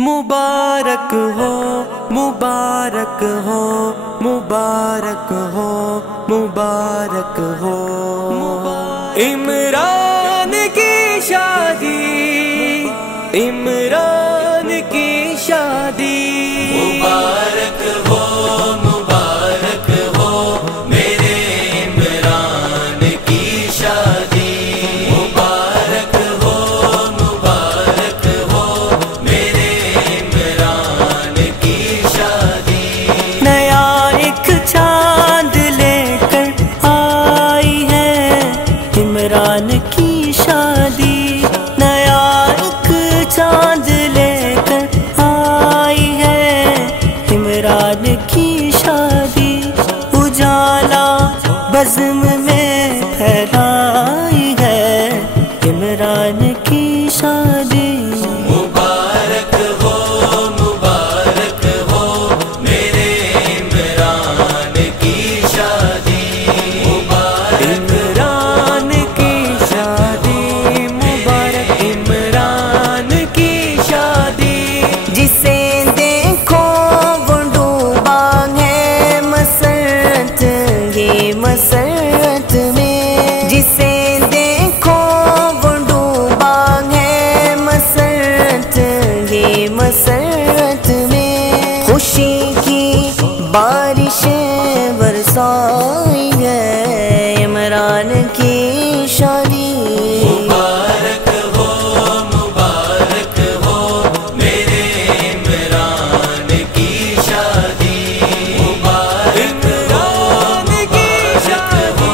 मुबारक हो मुबारक हो मुबारक हो मुबारक हो इमरान की शादी इमरान की शादी मुबारक हो मेरे इमरान की शादी मुबारक हो मेरे इमरान की शादी नया एक चांद लेकर आई है इमरान की शादी नया एक चांद लेकर आई है इमरान की शादी उजाला बज़्म में फैलाई है इमरान की शादी मुबारक हो मेरे इमरान की शादी इमरान की शादी मुबारक इमरान की शादी जिसे देखो वो डूबा है मसरत ये मसरत में जिसे देखो वो डूबा है मसरत ये मसरत में खुशी की बारिशें बरसाई है इमरान की शादी मुबारक हो मेरे इमरान की शादी मुबारक हो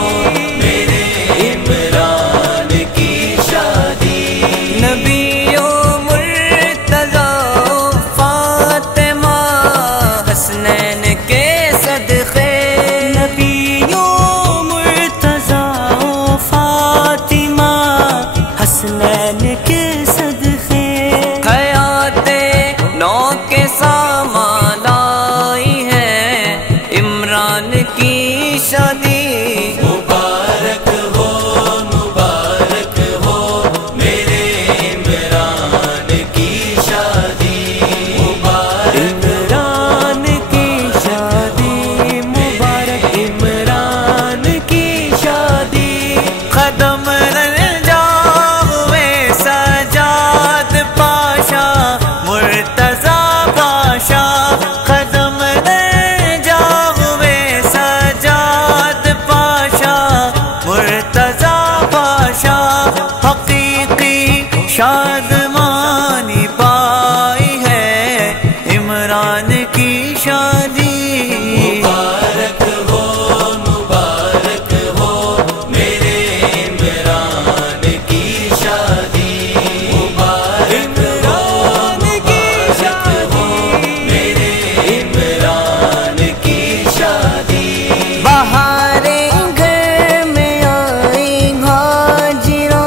मेरे इमरान की शादी नबियो मुर्तज़ा फातिमा हसनैन के सदक़े नबियो मुर्तज़ा फातिमा हसनैन के सदक़े हयाते नौ के सामान लाई है इमरान की शादी मुबारक हो मेरे इमरान की शादी इमरान की शादी मुबारक इमरान की शादी कदम रंजा हुए सजाद पाशा मुर्तज़ा पाशा कदम रंजा हुए सजाद पाशा मुर्तज़ा पाशा हकीकी शादमानी पाई है इमरान की शादी मुबारक हो मेरे इमरान की शादी इमरान की शादी मेरे इमरान की शादी बहारे घर में आई हाजिरा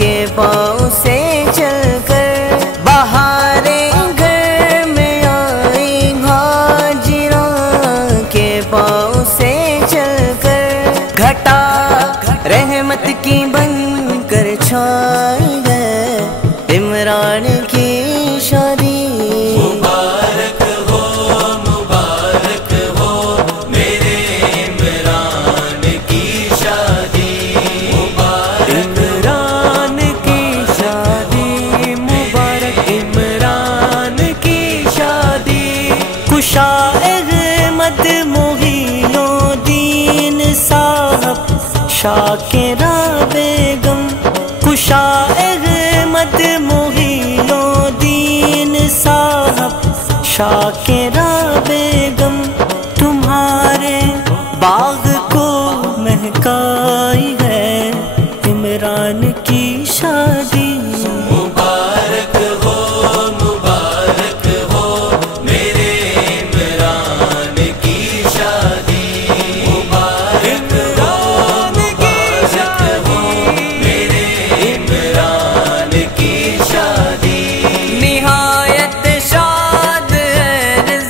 के पाँव से चलकर बहारे घर में आई हाजिरा के पाँव से चलकर घटा रहमत की बनकर छाई है इमरान की शादी मुबारक हो मेरे इमरान की शादी इमरान की शादी मुबारक इमरान की शादी कुशायर मद मोहियो दीन साहब शाकिरा बेगम कुशायर मद मोहियो दीन साहब शाकिरा बेगम तुम्हारे बाग को महकाई है इमरान की शादी मुबारक हो मेरे इमरान की शादी इमरान की शादी मेरे इमरान की शादी निहायत शाद है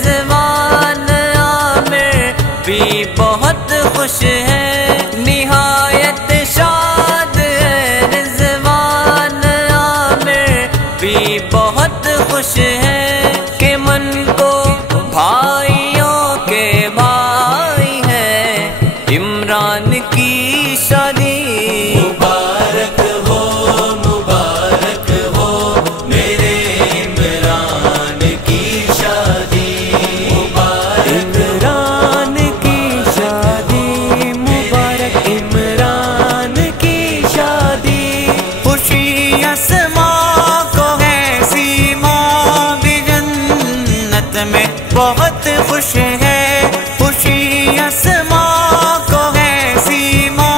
میں بہت خوش ہے، خوشی اسماء کو ہے، سیما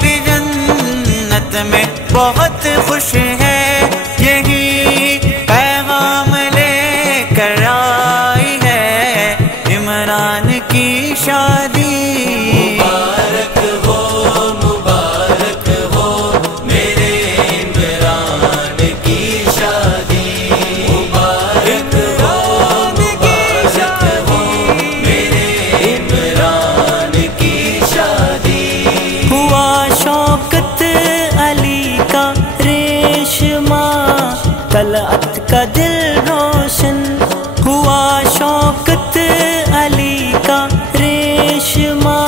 بھی جنت میں بہت خوش ہے، یہی پیغام لے کر آئی ہے عمران کی شادی۔ مبارک ہو میرے عمران کی شادی، مبارک ہو میرے عمران کی شادی۔ ہوا شوکت علی کا ریشمہ، طلعت کا دل روشن، ہوا شوکت علی کا ریشمہ،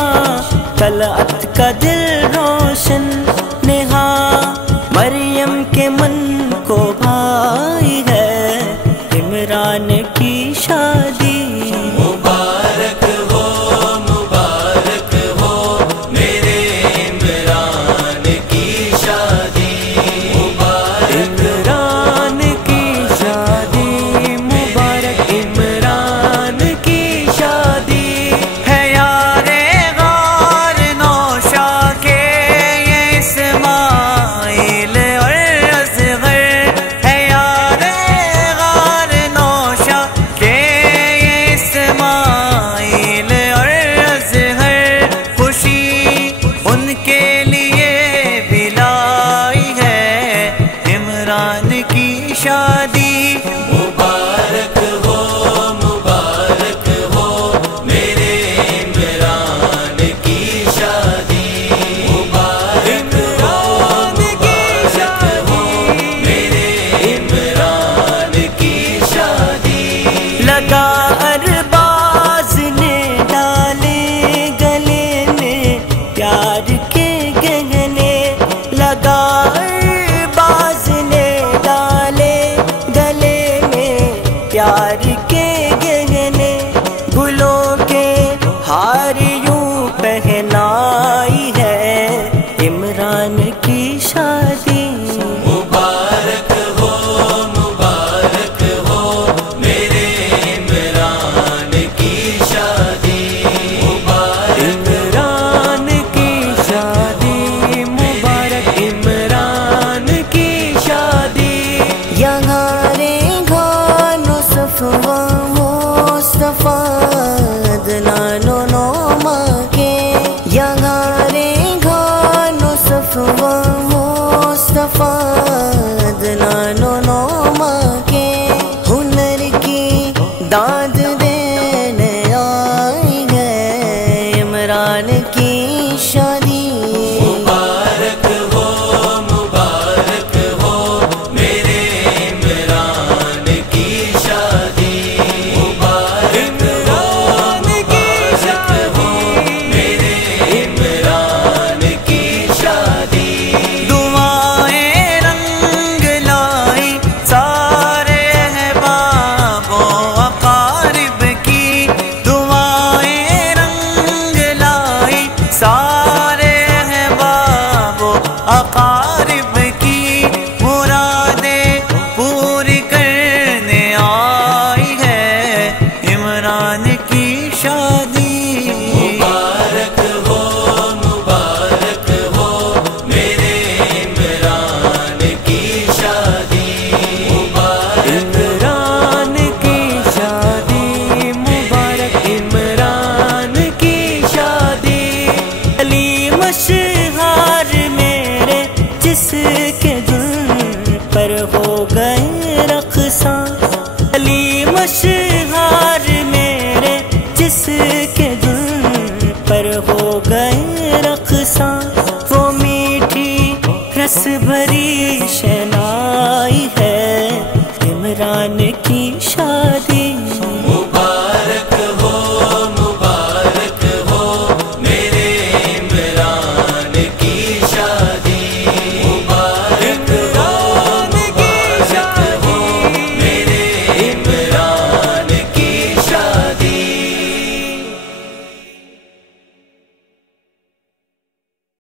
طلعت کا دل روشن، نہا مریم کے من کو بھائی ہے عمران کی شادی۔ مبارک ہو میرے عمران کی شادی، مبارک عمران کی شادی، مبارک عمران کی شادی، ہے یار غار نوشا کے یہ اسماعیل اور اصغر، ہے یار غار نوشا کے یہ اسماعیل اور اصغر، خوشی ان کے لیے بھی لائی ہے عمران کی شادی۔ مبارک ہو میرے عمران کی شادی، مبارک ہو میرے عمران کی شادی۔ لگا ارباز نے ڈالے گلے میں پیار کے گہنے، لگا ارباز نے ڈالے گلے میں پیار کے گہنے، گلوں کے ہار یوں پہنائی ہے عمران کی شادی۔ مبارک ہو میرے عمران کی شادی، مبارک عمران کی شادی، مبارک عمران کی شادی، یہاں ریحان و صفوہ مصطفیٰ عدنان و نعما کے، یہاں ریحان و صفوہ مصطفیٰ عدنان و نعما کے، ہنر کی داد دینے آئی ہے عمران کی شادی۔ مبارک ہو میرے عمران کی شادی، مبارک ہو میرے عمران کی شادی۔ دعائیں رنگ لائی سارے احباب و اقارب کی، دعائیں رنگ لائی سارے احباب و اقارب کی، مرادیں پوری کرنے آئی ہے عمران کی شادی۔ مبارک ہو میرے عمران کی شادی، مبارک عمران کی شادی، مبارک عمران کی شادی، علی مشہار میرے جس کے دل پر ہو گئے رقصاں، علی مشہار میرے جس کے دل پر ہو گئے رقصاں، وہ میٹھی رس بھری شہنائی ہے عمران کی شادی۔